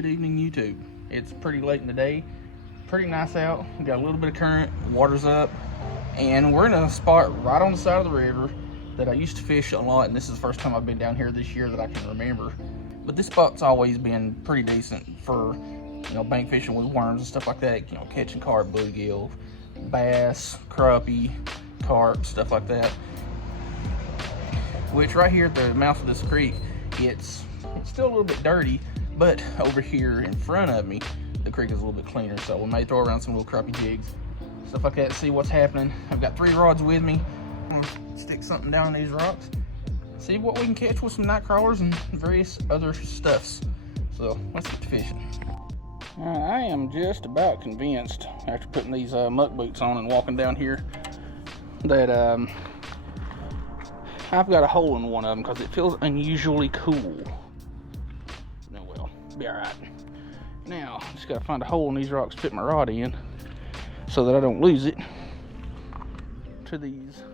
good evening, YouTube. It's pretty late in the day, pretty nice out. We got a little bit of current, water's up, and we're in a spot right on the side of the river that I used to fish a lot, and this is the first time I've been down here this year that I can remember. But this spot's always been pretty decent for, bank fishing with worms and stuff like that, catching carp, bluegill, bass, crappie, carp, stuff like that. Which right here at the mouth of this creek, it's still a little bit dirty, but over here in front of me, the creek is a little bit cleaner, so we may throw around some little crappie jigs, stuff like that, and see what's happening. I've got 3 rods with me. I'm gonna stick something down these rocks, see what we can catch with some night crawlers and various other stuffs. So let's get to fishing. I am just about convinced, after putting these muck boots on and walking down here, that I've got a hole in one of them because it feels unusually cool. No, well, be all right. Now, just got to find a hole in these rocks to put my rod in so that I don't lose it to these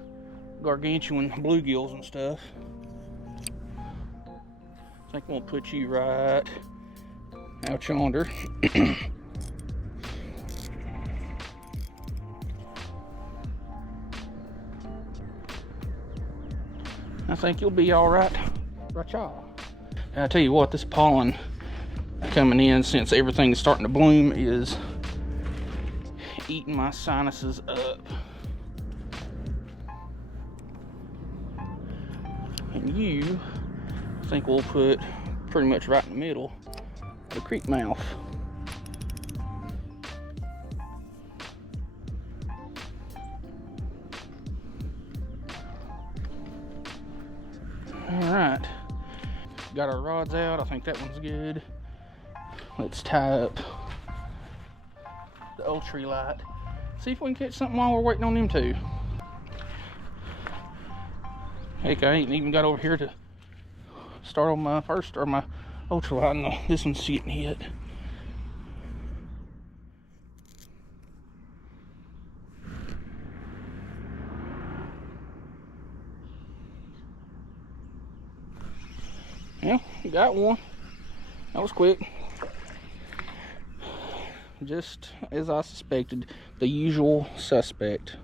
gargantuan bluegills and stuff. I think I'm going to put you right out yonder. I think you'll be all right, y'all. I tell you what, this pollen coming in since everything's starting to bloom is eating my sinuses up. And you, I think we'll put pretty much right in the middle of the creek mouth. Alright, got our rods out. I think that one's good. Let's tie up the old tree light. See if we can catch something while we're waiting on them two. Heck, I ain't even got over here to start on my first, or my ultra light. No, this one's getting hit. Yeah, got one. That was quick. Just as I suspected, the usual suspect.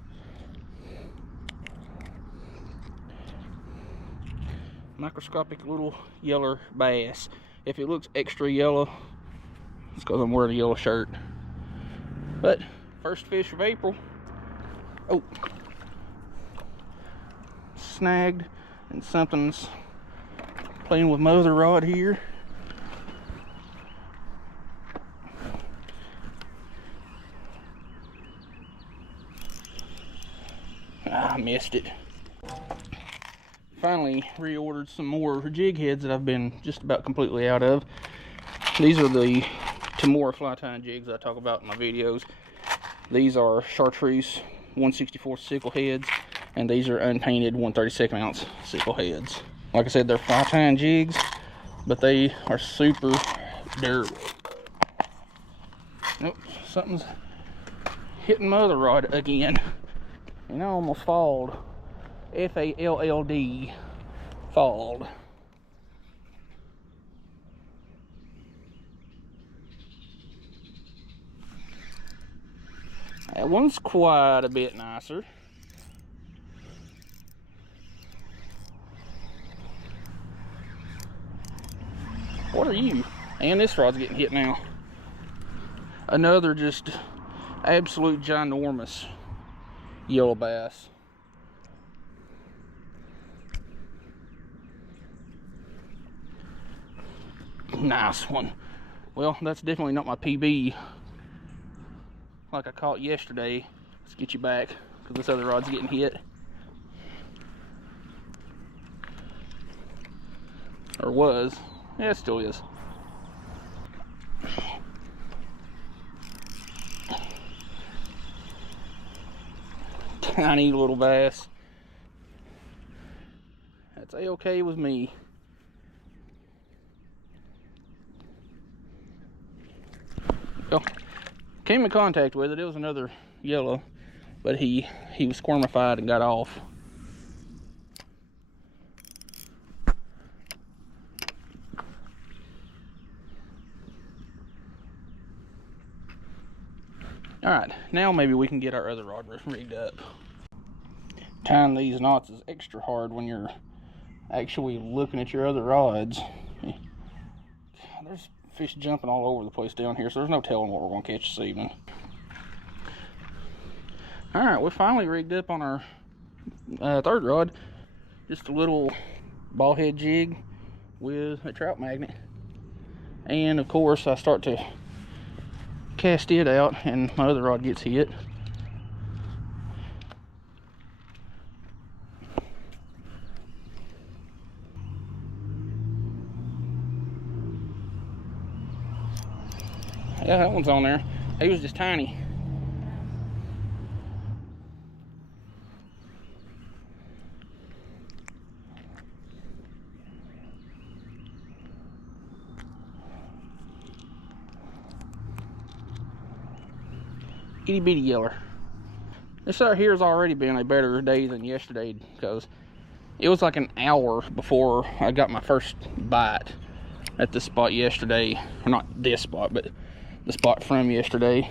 Microscopic little yeller bass. If it looks extra yellow, it's because I'm wearing a yellow shirt. But first fish of April. Oh, snagged, and something's playing with my other rod here. I missed it. Finally reordered some more jig heads that I've been just about completely out of. These are the Tamora fly tying jigs I talk about in my videos. These are chartreuse 1/64 sickle heads, and these are unpainted 1/32 ounce sickle heads. Like I said, they're fly tying jigs, but they are super durable. Nope, something's hitting my other rod again. And I almost falled. F-A-L-L-D. Falled. That one's quite a bit nicer. What are you? And this rod's getting hit now. Another just absolute ginormous yellow bass. Nice one. Well, that's definitely not my PB like I caught yesterday. Let's get you back because this other rod's getting hit. Or was. Yeah, it still is. Tiny little bass. That's a-okay with me. Well, came in contact with it. It was another yellow, but he was squirmified and got off. Alright, now maybe we can get our other rod rigged up. Tying these knots is extra hard when you're actually looking at your other rods. There's fish jumping all over the place down here, so there's no telling what we're going to catch this evening. Alright, we finally rigged up on our third rod. Just a little ball head jig with a trout magnet. And of course I start to cast it out and my other rod gets hit. Yeah, that one's on there. He was just tiny. Itty bitty yeller. This out here has already been a better day than yesterday because it was like an hour before I got my first bite at this spot yesterday. Or not this spot, but the spot from yesterday.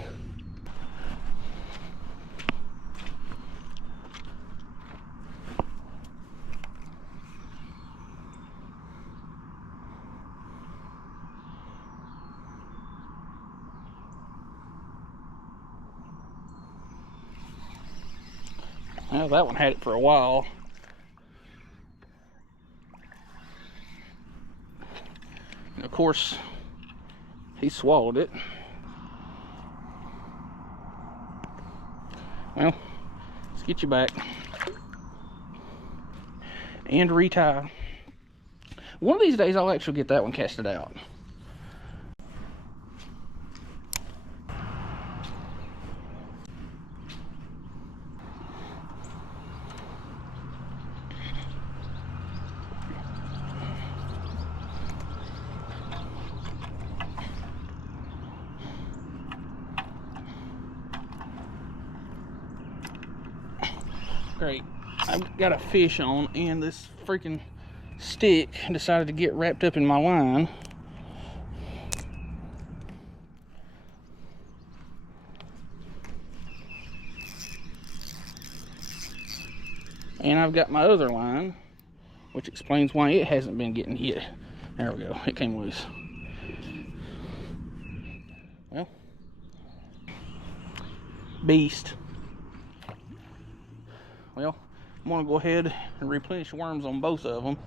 Well, that one had it for a while. And of course, he swallowed it. Well, let's get you back. And retie. One of these days, I'll actually get that one casted out. Great. I've got a fish on, and this freaking stick decided to get wrapped up in my line. And I've got my other line, which explains why it hasn't been getting hit. There we go. It came loose. Well, beast. Well, I'm going to go ahead and replenish worms on both of them.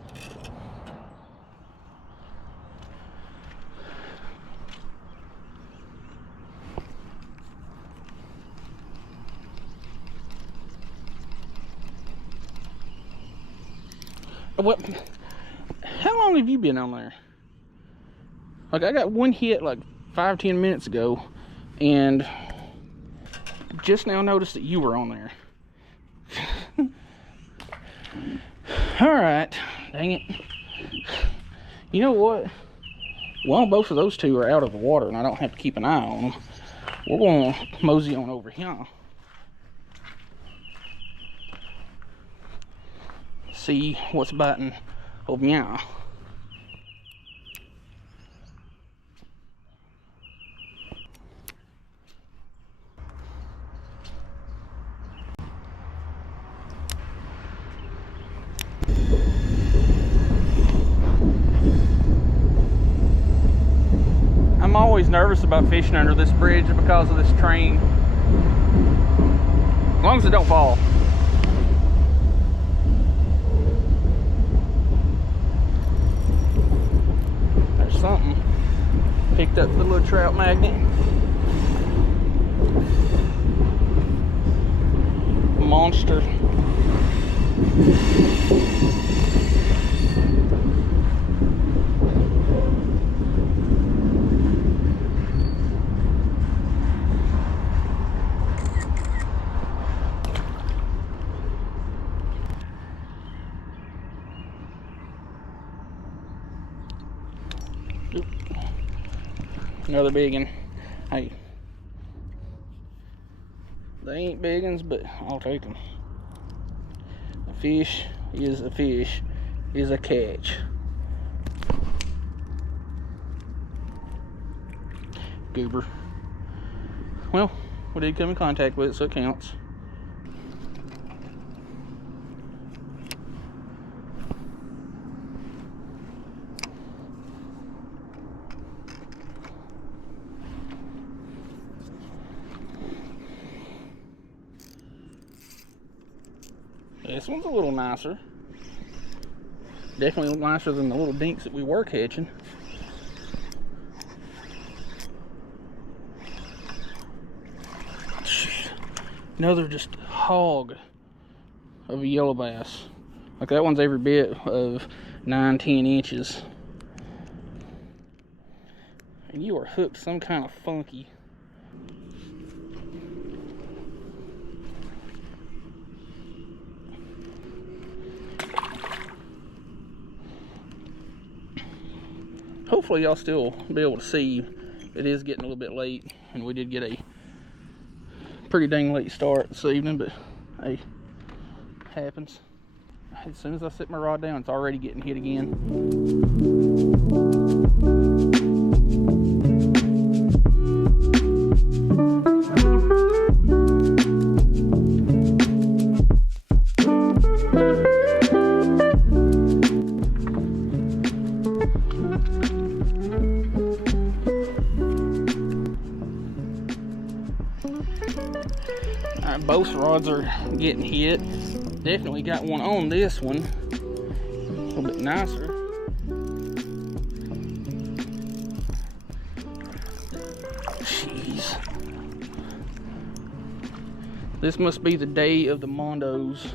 What? How long have you been on there? Like, I got one hit like 5-10 minutes ago, and just now noticed that you were on there. Alright, dang it. You know what? While both of those two are out of the water and I don't have to keep an eye on them, we're going to mosey on over here. See what's biting over here. I'm always nervous about fishing under this bridge because of this train. As long as it don't fall. There's something. Picked up the little trout magnet. Monster. Another big one. Hey, they ain't big ones, but I'll take them. A fish is a fish, is a catch. Goober. Well, we did come in contact with it, so it counts. This one's a little nicer. Definitely nicer than the little dinks that we were catching. Another just hog of a yellow bass. Like that one's every bit of 9-10 inches. And you are hooked some kind of funky. Hopefully y'all still be able to see. It is getting a little bit late, and we did get a pretty dang late start this evening, but hey, happens. As soon as I set my rod down, it's already getting hit again. Alright, both rods are getting hit. Definitely got one on this one. A little bit nicer. Jeez. This must be the day of the Mondos.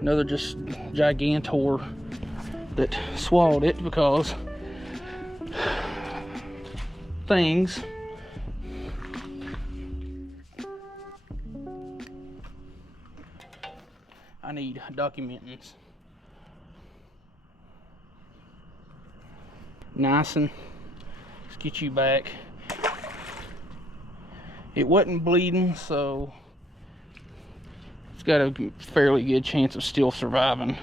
Another just gigantor that swallowed it, because things. I need documentings. Nice, and let's get you back. It wasn't bleeding, so it's got a fairly good chance of still surviving.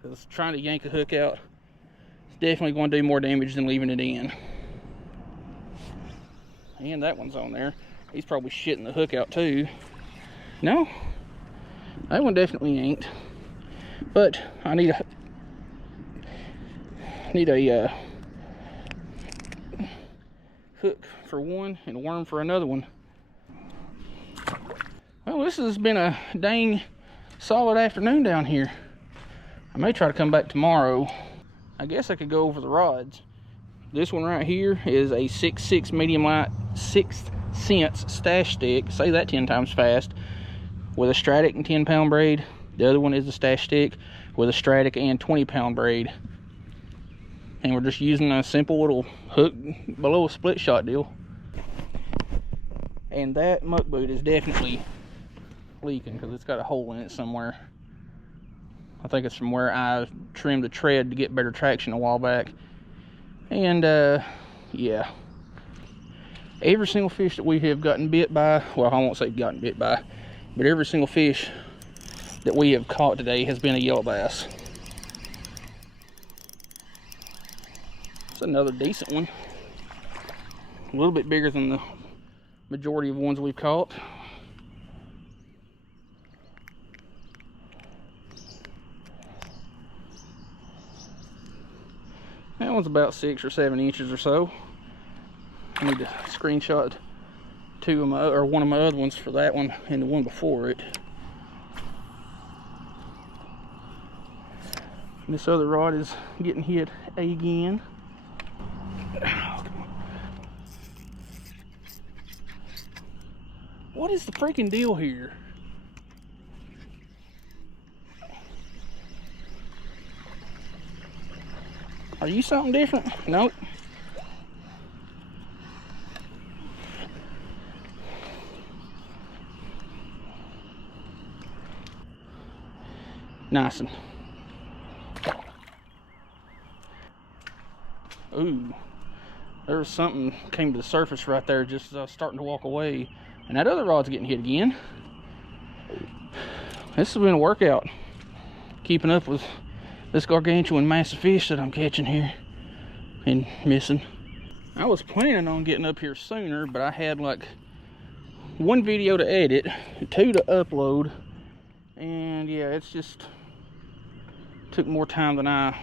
Because trying to yank a hook out is definitely going to do more damage than leaving it in. And that one's on there. He's probably shitting the hook out too. No? That one definitely ain't. But I need a hook for one and a worm for another one. Well, this has been a dang solid afternoon down here. I may try to come back tomorrow. I guess I could go over the rods. This one right here is a 6.6 medium light 6th Sense stash stick. Say that 10 times fast. With a Stratic and 10-pound braid. The other one is a stash stick with a Stratic and 20-pound braid. And we're just using a simple little hook below a split shot deal. And that muck boot is definitely leaking because it's got a hole in it somewhere. I think it's from where I trimmed the tread to get better traction a while back. And yeah, every single fish that we have gotten bit by, well, I won't say gotten bit by, but every single fish that we have caught today has been a yellow bass. It's another decent one. A little bit bigger than the majority of ones we've caught. That one's about 6 or 7 inches or so. I need to screenshot one of my other ones for that one and the one before it. And this other rod is getting hit again. What is the freaking deal here? Are you something different? Nope. Nice. Ooh, there was something came to the surface right there just as I was starting to walk away. And that other rod's getting hit again. This has been a workout, keeping up with this gargantuan massive fish that I'm catching here and missing. I was planning on getting up here sooner, but I had like one video to edit, 2 to upload, and yeah, it's just took more time than I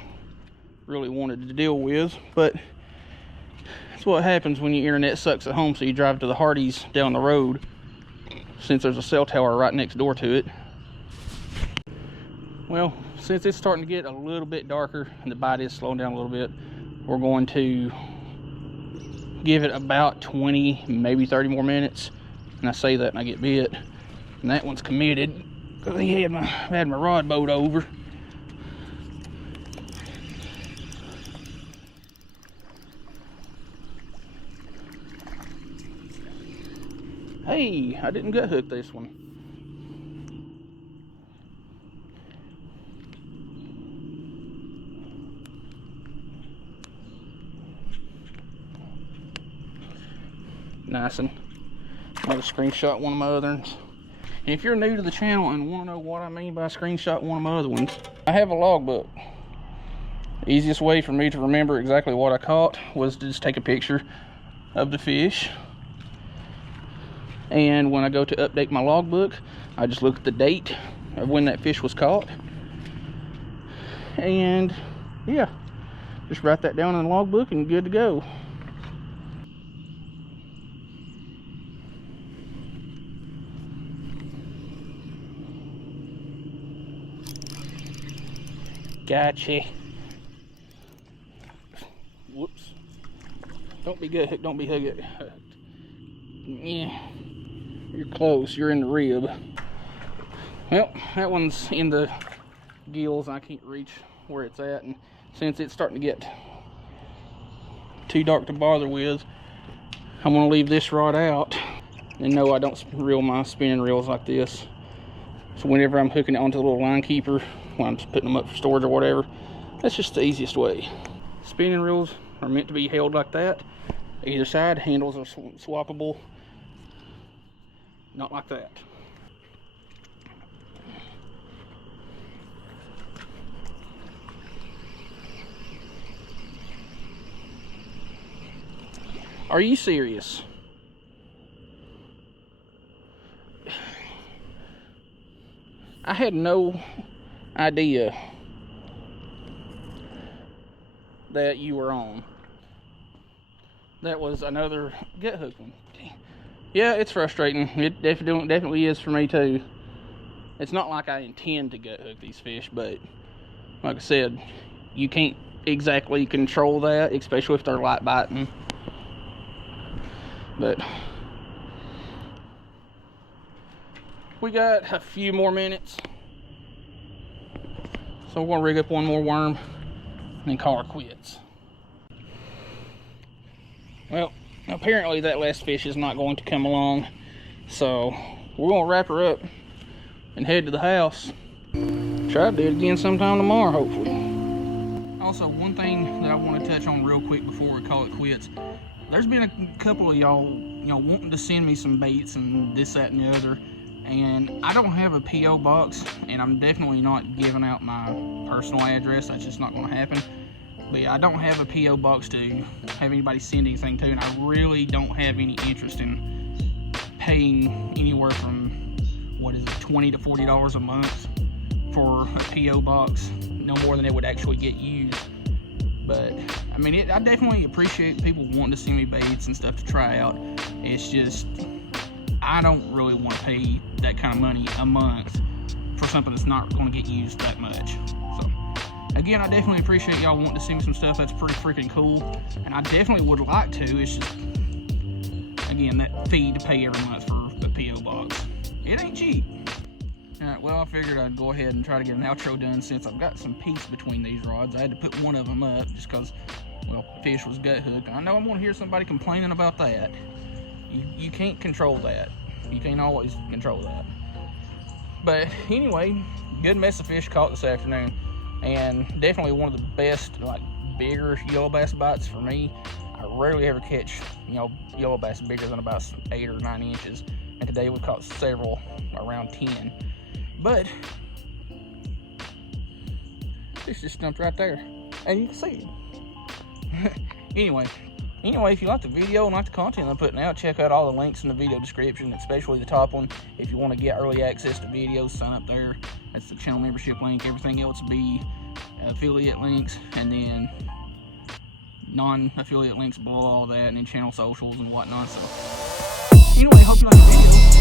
really wanted to deal with. But that's what happens when your internet sucks at home, so you drive to the Hardee's down the road, since there's a cell tower right next door to it. Well, since it's starting to get a little bit darker and the bite is slowing down a little bit, we're going to give it about 20, maybe 30 more minutes. And I say that and I get bit. And that one's committed because he had my rod bowed over. Hey, I didn't gut hook this one. Nice one. Another screenshot one of my other ones. And if you're new to the channel and want to know what I mean by screenshot one of my other ones, I have a logbook. The easiest way for me to remember exactly what I caught was to just take a picture of the fish. And when I go to update my logbook, I just look at the date of when that fish was caught. And yeah, just write that down in the logbook and good to go. Gotcha. Whoops. Don't be good. Don't be hooked. Yeah. You're close. You're in the rib. Well, that one's in the gills. I can't reach where it's at. And since it's starting to get too dark to bother with, I'm going to leave this rod out. And no, I don't reel my spinning reels like this. So whenever I'm hooking it onto the little line keeper, when I'm just putting them up for storage or whatever, that's just the easiest way. Spinning reels are meant to be held like that. Either side, handles are swappable. Not like that. Are you serious? I had no idea that you were on. That was another gut hook one. Yeah, it's frustrating. It definitely is for me too. It's not like I intend to gut hook these fish, but like I said, you can't exactly control that, especially if they're light biting. But we got a few more minutes, so we're gonna rig up one more worm and then call her quits. Well, apparently that last fish is not going to come along, so we're gonna wrap her up and head to the house. Try to do it again sometime tomorrow, hopefully. Also, one thing that I want to touch on real quick before we call it quits. There's been a couple of y'all, wanting to send me some baits and this, that, and the other. And I don't have a P.O. box, and I'm definitely not giving out my personal address. That's just not going to happen. But yeah, I don't have a P.O. box to have anybody send anything to, and I really don't have any interest in paying anywhere from, $20 to $40 a month for a P.O. box. No more than it would actually get used. But, I mean, I definitely appreciate people wanting to send me baits and stuff to try out. It's just, I don't really want to pay that kind of money a month for something that's not going to get used that much. So, again, I definitely appreciate y'all wanting to send me some stuff. That's pretty freaking cool. And I definitely would like to. It's just, again, that fee to pay every month for a P.O. box. It ain't cheap. Alright, well, I figured I'd go ahead and try to get an outro done since I've got some peace between these rods. I had to put one of them up just because, well, fish was gut hooked. I know I'm going to hear somebody complaining about that. You can't control that. You can't always control that. But anyway, good mess of fish caught this afternoon. And definitely one of the best, bigger yellow bass bites for me. I rarely ever catch, yellow bass bigger than about 8 or 9 inches. And today we caught several around 10. But fish just jumped right there, and you can see it. Anyway, Anyway, if you like the video and like the content I'm putting out, check out all the links in the video description, especially the top one. If you want to get early access to videos, sign up there. That's the channel membership link. Everything else will be affiliate links, and then non-affiliate links below all that, and then channel socials and whatnot. So anyway, hope you like the video.